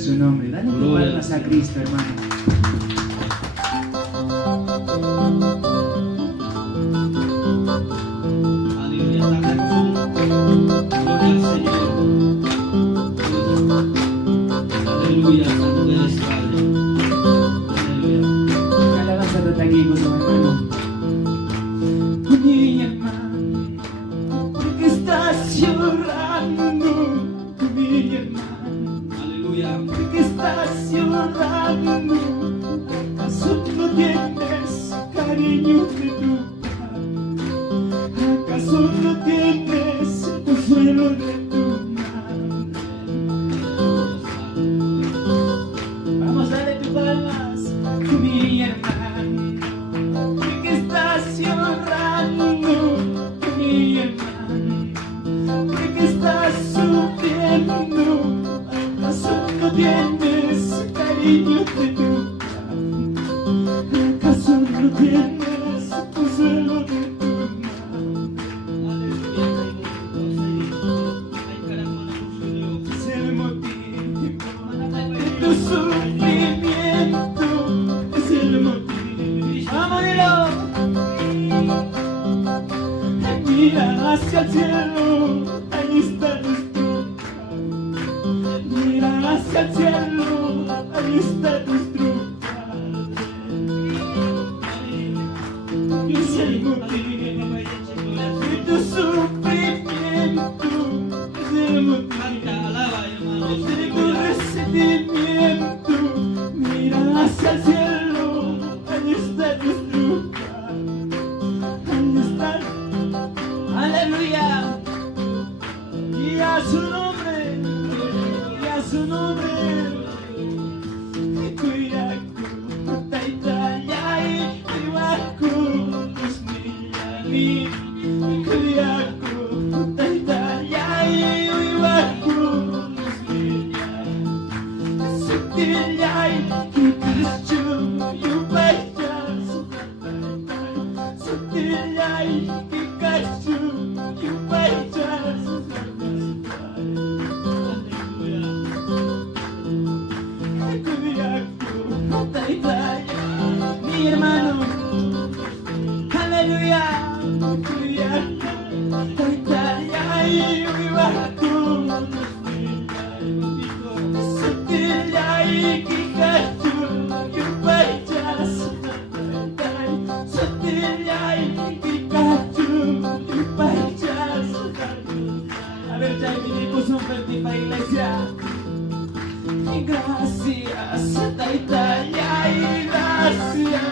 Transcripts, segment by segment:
su nombre. Dale tu palmas a Cristo, hermano. Aleluya, gloria al Señor. Aleluya, santo eres Padre. Aleluya. Alabanza te aquí con su hermano. Mi hermano, porque estás llorando, mi hermano. Aleluya. ¿Por qué estás llorando? ¿Acaso no tienes cariño de tu padre? ¿Acaso no tienes consuelo de tu madre? Vamos, dale tus palmas, mi hermano. ¿Por qué estás llorando, mi hermano? ¿Por qué estás sufriendo? ¿Acaso no tienes cariño de tu padre? ¿Acaso no tienes consuelo de tu madre? Es el motivo de tu sufrimiento, es el motivo. ¡Vámonos! Mira hacia el cielo, ahí está nuestro Padre. Mira hacia el cielo, ahí está nuestro Padre. Es el motivo de tu sufrimiento, es el motivo de tu resentimiento. Mira hacia el cielo, ahí está nuestro Padre. Ahí está. Aleluya. Y a su nombre, y a su nombre. Cuidaku, taitayay, iwaku, tusmiyani. Cuidaku, taitayay, iwaku, tusmiyani. Sutilay, kikasyu, yubayas, tatayay. Sutilay, kikasyu, yubayas, mi hermano, aleluya, a ver, ya vinimos un para iglesia. Gracias, taitayay, gracias.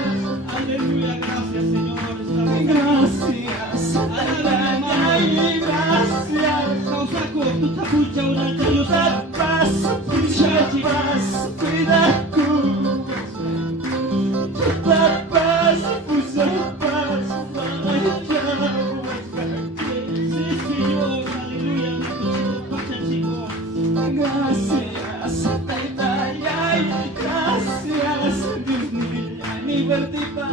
Aleluya, gracias Señor. Gracias, taitayay, gracias. Kausaku, tuta puja una talusa. Tapas, puchapas, cuidaku. Tapas, puchapas, Sí, Señor, aleluya. gracias, taitayay, gracias, Dios mío, mi vertipa.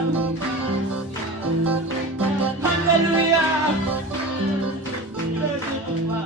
Aleluya. Gracias, papá.